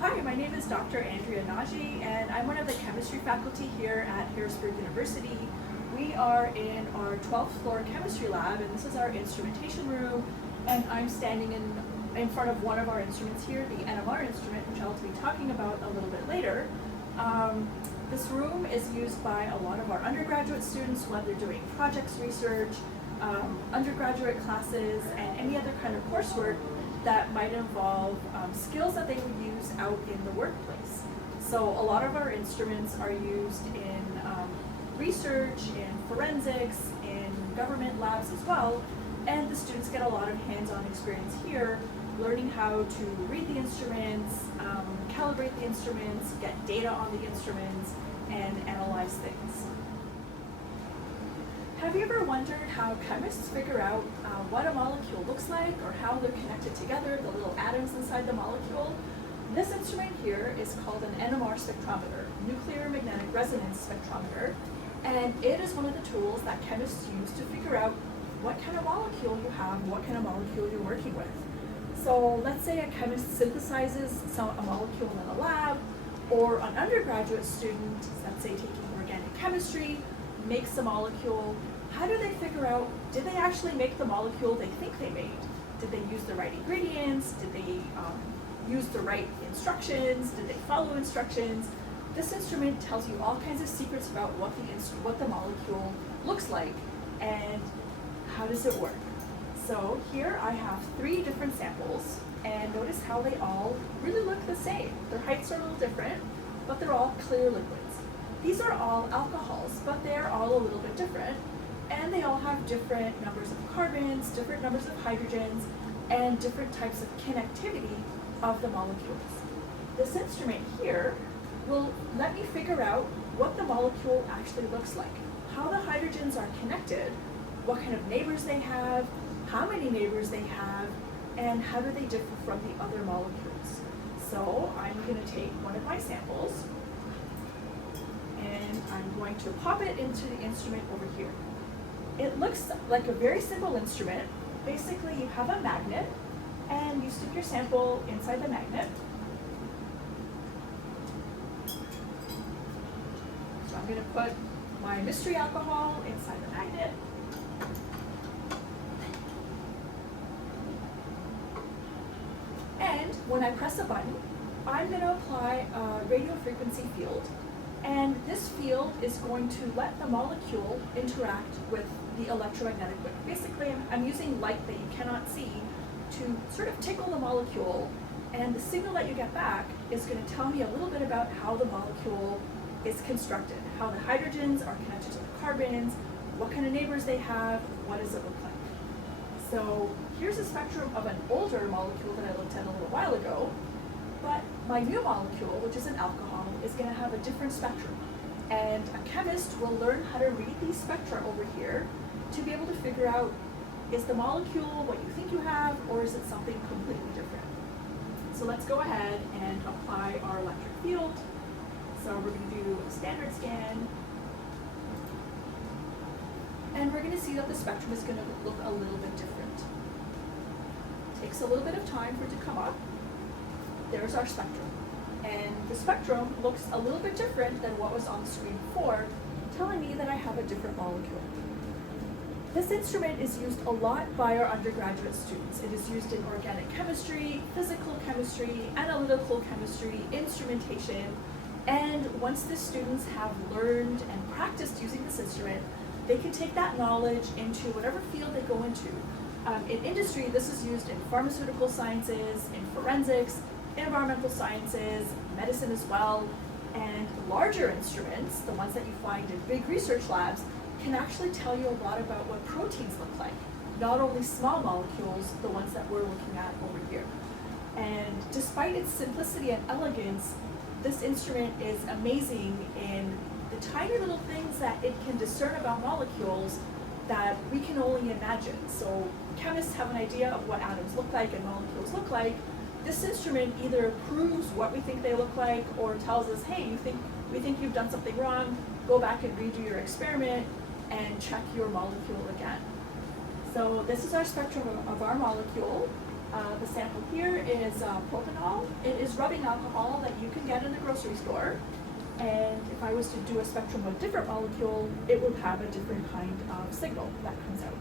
Hi, my name is Dr. Andrea Nagy, and I'm one of the chemistry faculty here at Harrisburg University. We are in our 12th floor chemistry lab, and this is our instrumentation room, and I'm standing in front of one of our instruments here, the NMR instrument, which I'll be talking about a little bit later. This room is used by a lot of our undergraduate students when they're doing projects research, undergraduate classes, and any other kind of coursework that might involve skills that they would use out in the workplace. So a lot of our instruments are used in research, in forensics, in government labs as well, and the students get a lot of hands-on experience here, learning how to read the instruments, calibrate the instruments, get data on the instruments, and analyze things. Have you ever wondered how chemists figure out what a molecule looks like or how they're connected together, the little atoms inside the molecule? This instrument here is called an NMR spectrometer, nuclear magnetic resonance spectrometer, and it is one of the tools that chemists use to figure out what kind of molecule you have, what kind of molecule you're working with. So let's say a chemist synthesizes a molecule in a lab, or an undergraduate student, let's say taking organic chemistry, makes a molecule. How do they figure out, did they actually make the molecule they think they made? Did they use the right ingredients? Did they use the right instructions? Did they follow instructions? This instrument tells you all kinds of secrets about what the molecule looks like and how does it work. So here I have 3 different samples, and notice how they all really look the same. Their heights are a little different, but they're all clear liquids. These are all alcohols, but they're all a little bit different, and they all have different numbers of carbons, different numbers of hydrogens, and different types of connectivity of the molecules. This instrument here will let me figure out what the molecule actually looks like, how the hydrogens are connected, what kind of neighbors they have, how many neighbors they have, and how do they differ from the other molecules. So I'm going to take one of my samples, and I'm going to pop it into the instrument over here. It looks like a very simple instrument. Basically, you have a magnet, and you stick your sample inside the magnet. So I'm going to put my mystery alcohol inside the magnet. And when I press a button, I'm going to apply a radio frequency field. And this field is going to let the molecule interact with the electromagnetic wave. Basically, I'm using light that you cannot see to sort of tickle the molecule, and the signal that you get back is going to tell me a little bit about how the molecule is constructed, how the hydrogens are connected to the carbons, what kind of neighbors they have, what does it look like. So here's a spectrum of an older molecule that I looked at a little while ago, but my new molecule, which is an alcohol, is going to have a different spectrum. And a chemist will learn how to read these spectra over here to be able to figure out, is the molecule what you think you have, or is it something completely different? So let's go ahead and apply our electric field. So we're going to do a standard scan. And we're going to see that the spectrum is going to look a little bit different. It takes a little bit of time for it to come up. There's our spectrum. And the spectrum looks a little bit different than what was on the screen before, telling me that I have a different molecule. This instrument is used a lot by our undergraduate students. It is used in organic chemistry, physical chemistry, analytical chemistry, instrumentation, and once the students have learned and practiced using this instrument, they can take that knowledge into whatever field they go into. In industry, this is used in pharmaceutical sciences, in forensics, environmental sciences, medicine as well, and larger instruments, the ones that you find in big research labs, can actually tell you a lot about what proteins look like, not only small molecules, the ones that we're looking at over here. And despite its simplicity and elegance, this instrument is amazing in the tiny little things that it can discern about molecules that we can only imagine. So chemists have an idea of what atoms look like and molecules look like. This instrument either proves what we think they look like or tells us, hey, we think you've done something wrong, go back and redo your experiment and check your molecule again. So this is our spectrum of our molecule, The sample here is propanol. It is rubbing alcohol that you can get in the grocery store. And if I was to do a spectrum of a different molecule, it would have a different kind of signal that comes out.